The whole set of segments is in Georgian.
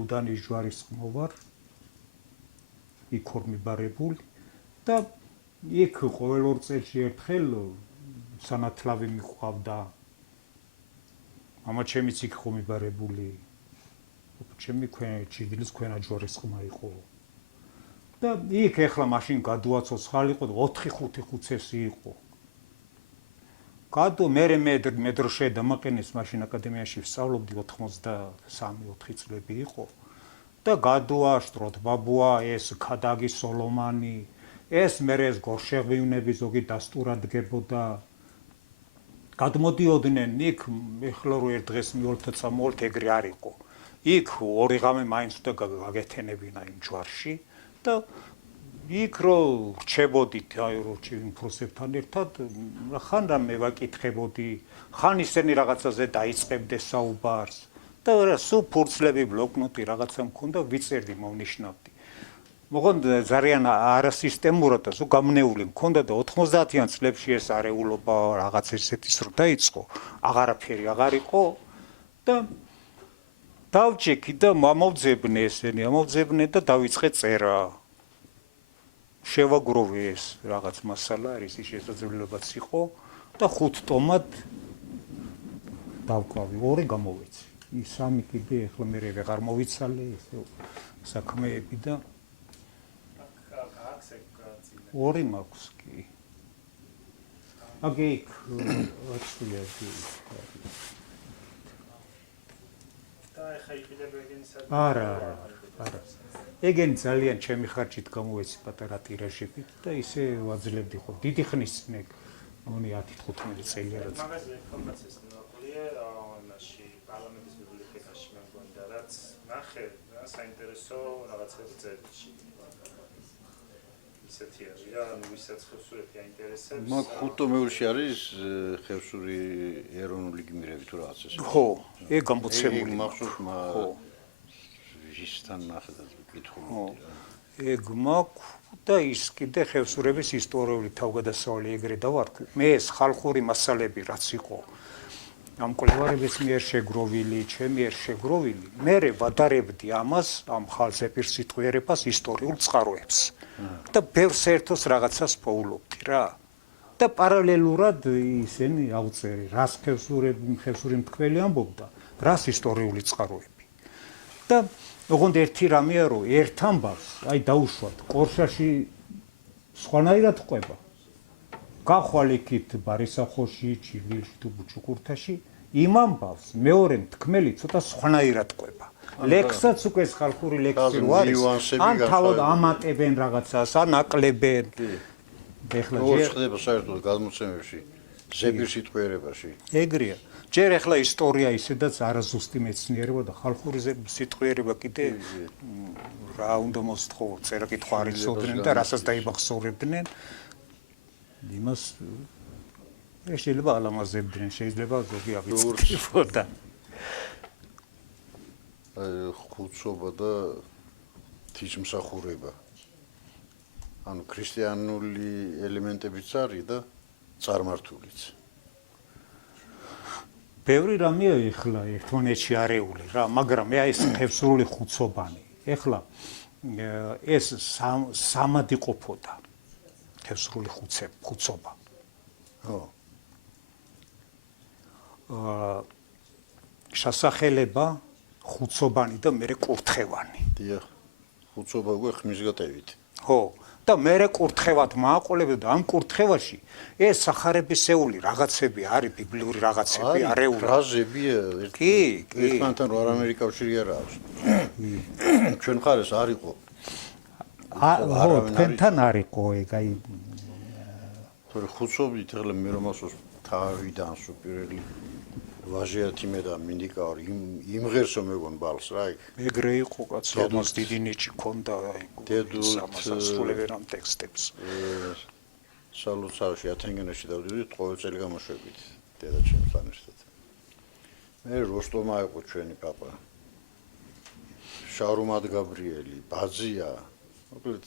გუდანის ჯვარის ხმოვარ იქ ხარ მიბარებული და იქ ყოველ 2 წელში ერთხელ სანათლავი მიყვავდა ამა ჩემიც იქ ხომ მიბარებული ჩემი ჩიდილის ქვენა ჯვარის ხმა იყო და იქ ეხლა მაშინ გადუაცო ცხალი იყო 4-5 წესი იყო გადო მე დროშე დამაყენეს მაშინ აკადემიაში ვსწავლობდი 83-4 წლები იყო და გადოაშტროთ ბაბუა ეს ქადაგი სოლომანი ეს მე ეს გორშეღვივნები ზოგი დასტურად დგებოდა გადმოდიოდნენ იქ ეხლა რო ერთ დღეს მიოლთა წამოვალთ ეგრე არ იყო იქ ორი ღამე მაინც უნდა გაგეთენებინა იმ ჯვარში და იქ რო რჩებოდით აი რო პროსებთან ერთად ხან რამე ვაკითხებოდი ხან ისინი რაღაცაზე დაიწყებდნენ საუბარს და სულ ფურცლები ბლოკნოტი რაღაცა მქონდა ვიწერდი მოვნიშნავდი მოღონ ძალიან არასისტემურად და სულ გამნეული მქონდა და 90-იან წლებში ეს არეულობა რაღაც ესეთის რო დაიწყო აღარაფერი აღარ იყო და დავჭიქი და მომავძებნე ესენი ამოვძებნე და დავიწყე წერა შევაგროვე ეს რაღაც მასალა არის ის შესაძლებელობაც იყო და 5 ტომად დავკლავი 2 გამოვეცი ის 3 კიდე ეხლა მე ვეღარ მოვიცალე ესე საქმეები და 2 მაქვს კი აგეიქ არა ეგენ ძალიან ჩემი ხარჯით გამოვეცი პატარა ტირაჟებით და ისე ვაძლევდი ხო დიდი ხნის წინ ეგ მონი 10-15 წელი რაც მაგას ინფორმაციას ნაკოლია ამაში პარლამენტის ბიბლიოთეკაში მე მგონდა რაც ნახე რა საინტერესო რაღაცები წერილში ისეთი არის რა ვისაც ხევსურეთი აინტერესებს მაგ ხუთომეულში არის ხევსური ეროვნული გმირები თუ რაღაც ეს ხო ეგ გამოცემული მახსოვს ისთან ნახეთ ეგ მაქვს და ის კიდე ხევსურების ისტორიული თავგადასავალი ეგრე დავარქვი მე ეს ხალხური მასალები რაც იყო ამ კვლევარების მიერ შეგროვილი ჩემი მიერ შეგროვილი მე ვადარებდი ამას ამ ხალხების სიტყვიერებას ისტორიულ წყაროებს და ბევრს ერთოს რაღაცას პოულობდი რა და პარალელურად ისინი აღწერი რას ხევსური მთქველი ამბობდა რას ისტორიული წყაროები და ოღონდ ერთი რამეა რომ ერთ ამბავს აი დაუშვათ ყორშაში სხვანაირად ყვება გახვალ იქით ბარისახოში ჩივილში თუ ბუჩუქურთაში იმ ამბავს მეორე მთქმელი ცოტა სხვანაირად ყვება ლექსსაც უკვე ხალხური ლექსი არის ან თავად ამატებენ რაღაცას ან აკლებენ ეხლა ჯერ ხდება საერთოდ გადმოცემებში ზებირ სიტყვიერებაში ეგრეა ჯერ ახლა ისტორია ისედაც არაზუსტი მეცნიერება და ხალხური სიტყვიერება კიდე რა უნდა მოსთხოვ წერა-კითხვა არ იცოდნენ და რასაც დაიბახსოვრებდნენ იმას შეიძლება ალამაზებდნენ შეიძლება ზოგი აბიცებოდა ხუთსობა და თიშმსახურება ანუ ქრისტიანული ელემენტებიც არის და წარმართულიც ბევრი რამეა ეხლა ერთმანეთში არეული რა მაგრამ მე ეს ხევსურული ხუთსობანი ეხლა ეს სამად იყოფოდა ხევსურული ხუთსობა ხო შესახელება ხუთსობანი და მერე კურთხევანი დიახ ხუთსობა უკვე ხმისგატევით ხო და მერე კურთხევად მააყოლებდა და ამ კურთხევაში ეს სახარებისეული რაღაცები არის ბიბლიური რაღაცები არეული ფრაზებია კი ერთმანეთთან რა არამერი კავშირი არ აქვს ჩვენ ხარეს არ იყო ხო თქვენთან არ იყო ეგ აი თორე ხუთსობით ახლა მე რომ ასოს თავიდან სუპერელი ვაჟიათი მე და მინდიკაური იმღერსო მეგონ ბალს რა იქ ეგრე იყო კაცო მას დიდი ნიჭი ქონდა აი სამასასრულებერან ტექსტებს სალოცავში ათენგენაში დავდივდით ყოველ წელი გამოშვებით დედაჩემთან ერთად მე როსტომა იყო ჩვენი პაპა შავრუმად გაბრიელი ბაძია მოკლედ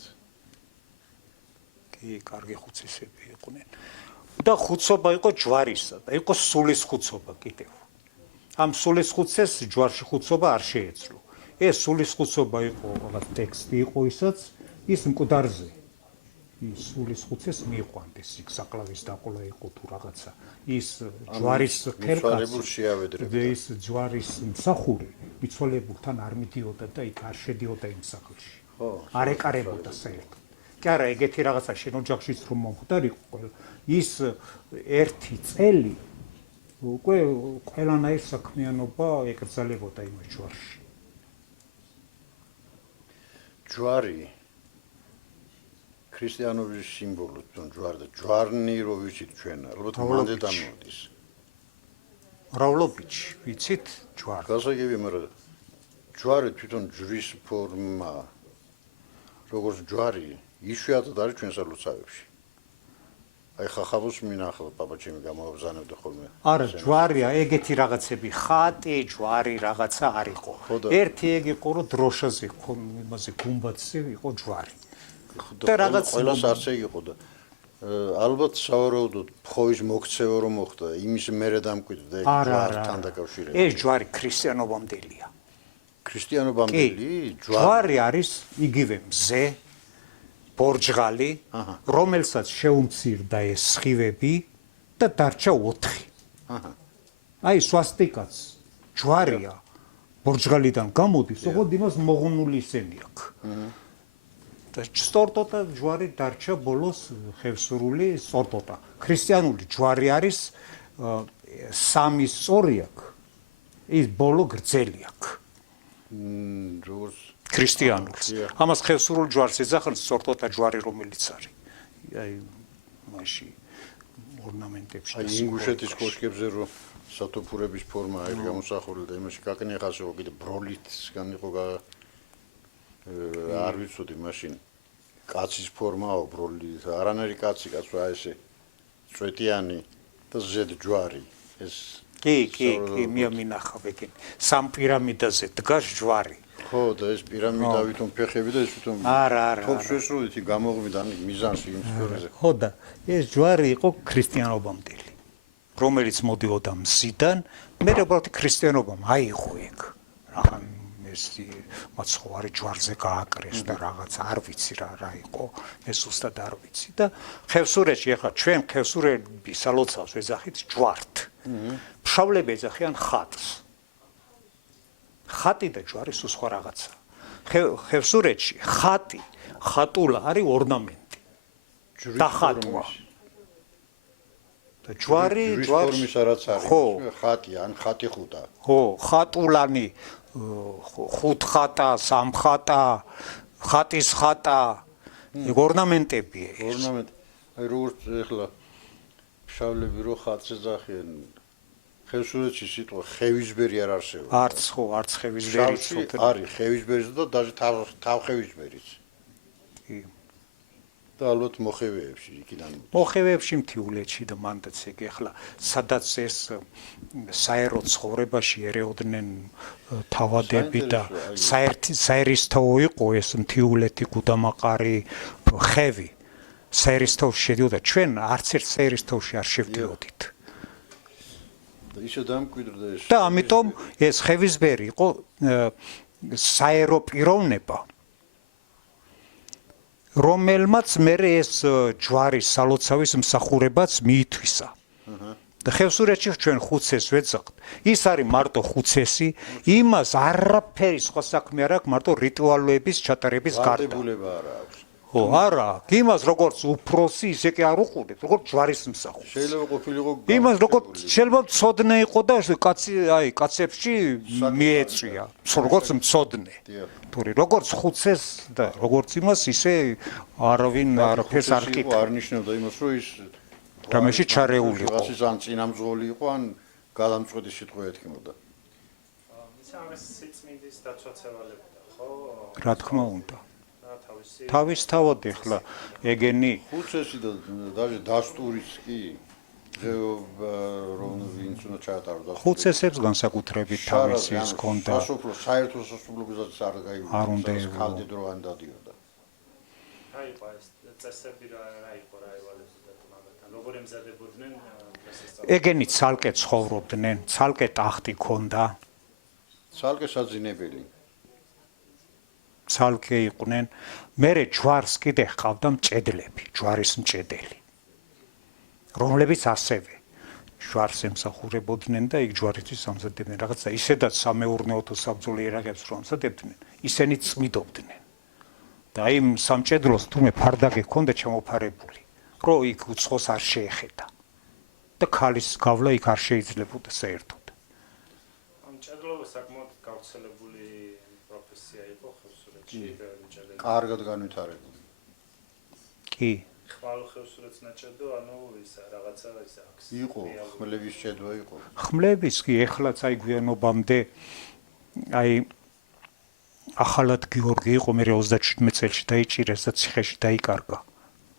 კი კარგი ხუცისები იყვნენ და ხუთსობა იყო ჯვარისა და იყო სულის ხუთსობა კიდევ ამ სულის ხუთსეს ჯვარში ხუთსობა არ შეეძლო ეს სულისხუცობა იყო, რაღაც ტექსტი იყო ისაც ის მკვდარზე. ის სულისხუცეს მიიყვანდეს, იქ საკლავის დაყოლა იყო თუ რაღაცა. ის ჯვარის ხელკაცი, ის ჯვარის მსახური მიცვალებულთან არ მიდიოდა და იქ არ შედიოდა იმ სახლში. არ ეკარებოდა საერთოდ. კი არა, ეგეთი რაღაცა შენ ოჯახშიც რომ მომხდარიყო, ის ერთი წელი უკვე ყველანაირ საქმიანობა ეკრძალებოდა იმ ჯვარში. ჯვარი ქრისტიანობის სიმბოლო, თუნ ჯვარი და ჯვარნი რო ვიცით ჩვენ, ალბათ მანდე დამოდის. მრავლობიჩი, ვიცით ჯვარი. გასაგები, მაგრამ ჯვარი თვითონ ჯვრის ფორმა, როგორც ჯვარი, იშვიათად არის ჩვენ სალოცავებში. აი ხახაბოს მინახავ პაპაჩემი გამოაბზანებდა ხოლმე. არა, ჯვარია, ეგეთი რაღაცები, ხატი, ჯვარი რაღაცა არ იყო. ერთი ეგ იყო, რომ დროშაზე იმაზე გუმბათზე იყო ჯვარი. და რაღაც ყველას არც ეგ იყო და ალბათ სავარაუდოდ ფხოვის მოქცევა რომ მოხდა, იმის მერე დამკვიდრდა ეგ ჯვართან დაკავშირებით. ეს ჯვარი ქრისტიანობამდელია. ქრისტიანობამდელი ჯვარი არის იგივე მზე, ბორჯღალი, რომელსაც შეუმცირდა ეს სხივები და დარჩა 4. აი სვასტიკაც ჯვარია, ბორჯღალიდან გამოდის, ოღონდ იმას მოღუნული ისენი აქვს. და სწორტოტა ჯვარი დარჩა ბოლოს ხევსურული სწორტოტა. ქრისტიანული ჯვარი არის 3 სწორი აქვს. ის ბოლო გრძელი აქვს. როგორც ქრისტიანულს. ამას ხევსურულ ჯვარს ეძახიან სწორტოტა ჯვარი რომელიც არის. აი მაშინ ორნამენტებში აი ინგუშეთის კოშკებზე რო სათოფურების ფორმა არის გამოსახული და იმაში გაკნია ხალხი ხო კიდე ბროლითსგან იყო არ ვიცოდი მაშინ კაცის ფორმაო ბროლით არანაირი კაცი კაცვა ესე წვეტიანი და ზედ ჯვარი ეს კი მინახავ ეგენი სამ პირამიდაზე დგას ჯვარი ხო და ეს პირამიდავითონ ფეხები და ეს თვითონ თოფს ესროდითი გამოღვიდა მიზანში იმ სფეროზე ხო და ეს ჯვარი იყო ქრისტიანობამდელი რომელიც მოდიოდა მზიდან მე უბრალოდ ქრისტიანობამ აიღო ეგ რახან ეს მაცხოვარი ჯვარზე გააკრეს და რაღაც არ ვიცი რა იყო ეს უბრალოდ არ ვიცი და ხევსურეთში ახლა ჩვენ ხევსურები სალოცავს ეძახით ჯვართ ფშავლები ეძახიან ხატს ხატი და ჯვარი სულ სხვა რაღაცა ხევსურეთში ხატი ხატულა არის ორნამენტი და ხატვა და ჯვარი ფორმის რაც არის ხატი ან ხატი ხუტა ხო ხატულანი ხუთხატა სამხატა ხატის ხატა ორნამენტებია ორნამენტ აი როგორც ეხლა ფშავლები რო ხატს ეძახიან ხევსურეთში სიტყვა ხევისბერი არ არსებობს არც ხო არც ხევისბერიც არის ხევისბერიც და დაჟე თავხევისბერიც კი და ალბათ მოხევეებში იქიდან მოხევეებში მთიულეთში და მანდაც ეგ ახლა სადაც ეს საერო ცხოვრებაში ერეოდნენ თავადები და საერისთავო იყო ეს მთიულეთი გუდამაყარი ხევი საერისთავში შედიოდა ჩვენ არც ერთ საერისთავში არ შევდიოდით და ისე დამკვიდრდა ეს და ამიტომ ეს ხევისბერი იყო საერო პიროვნება რომელმაც მერე ეს ჯვარის სალოცავის მსახურებაც მიითვისა. და ხევსურეთში ჩვენ ხუცეს ვეძახთ. ის არის მარტო ხუცესი, იმას არაფერი სხვა საქმე არ აქვს, მარტო რიტუალების ჩატარების გარდა. ვალდებულება არ აქვს. ხო, არა, იმას როგორც უფროსი, ისე კი არ უყურებს, როგორც ჯვარის მსახურს. შეიძლება ყოფილიყო იმას როგორც შეიძლება მწოდნე იყო და კაცი, აი, კაცებში მიეწვია, როგორც მწოდნე. თორე როგორც ხუცეს და როგორც იმას ისე არავინ არაფერს არ ყიდს. არ ნიშნავდა იმას, რომ ის რამეში ჩარეული იყო. ის ან წინამძღოლი იყო, ან გადამწყვეტი სიტყვა ეთქმოდა. ისა ამას სიწმინდის დაცვაცევალებდა, ხო? რა თქმა უნდა. თავისთავად ეხლა ეგენი ხუცესი და დაჟე დასტურიც კი რომ ვინც უნდა ჩაატაროს და ხუცესებს განსაკუთრებით თავისი ის ქონდა სასოფლო საერთო სასოფლობისაც არ გაიგო ხალდი დრო ან დადიოდა აი ეს წესები რა იყო რა ევალებოდა მაგათთან როგორ ემზადებოდნენ ეგენი ცალკე ცხოვრობდნენ ცალკე ტახტი ქონდა ცალკე საძინებელი ცალკე იყვნენ. მერე ჯვარს კიდე ჰყავდა მჭედლები, ჯვარის მჭედელი, რომლებიც ასევე ჯვარს ემსახურებოდნენ და იქ ჯვარისთვის ამზადებდნენ რაღაცა ისედაც სამეურნეო თუ საბრძოლო იარაღებს რომ ამზადებდნენ, ისინი წმიდობდნენ. და იმ სამჭედლოს თურმე ფარდაკი ჰქონდა ჩამოფარებული, რომ იქ უცხოს არ შეეხედა და ქალის გავლა იქ არ შეიძლებოდა საერთოდ. მჭედლობა საკმაოდ გავრცელებული პროფესია იყო ხევსურეთში, მჭედელი. კარგად განვითარებული. კი, ხვალ ხევსურეთს ნაჭედო, ანუ ისა რაღაცა ის აქვს. იყო, ხმლების შედვა იყო. ხმლების კი ეხლაც აი გვიანობამდე აი ახალად გიორგი იყო, მე 37 წელში დაიჭირეს და ციხეში დაიკარგა.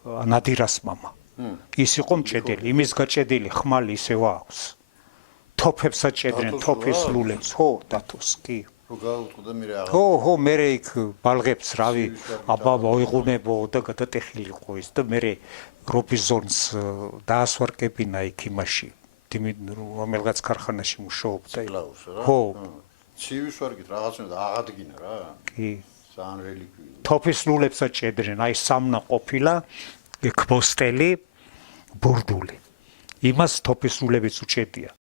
ნადირას მამა. ის იყო მჭედელი, იმის გაჭედილი ხმალი ისევ აქვს. თოფებსაც ჭედრენ, თოფის ლულებს, ხო, დათოს, კი. რო გაუწყდა მერე აღარ. ხო, მერე იქ ბალღებს რავი, აბა მოიღუნებო და გადატეხილიყო ის და მერე რობიზონს დაასვარკებინა იქ იმაში. რომელღაც ქარხანაში მუშაობდა. კლაუს რა. ხო. ცივის ვარგით რაღაცნაირად აღადგინა რა. კი. ძალიან რელიკვია. თოფის ლულებსაც ჭედრენ, აი სამნა ყოფილა ქბოსტელი ბურდული. იმას თოფის ლულებიც უჭედია.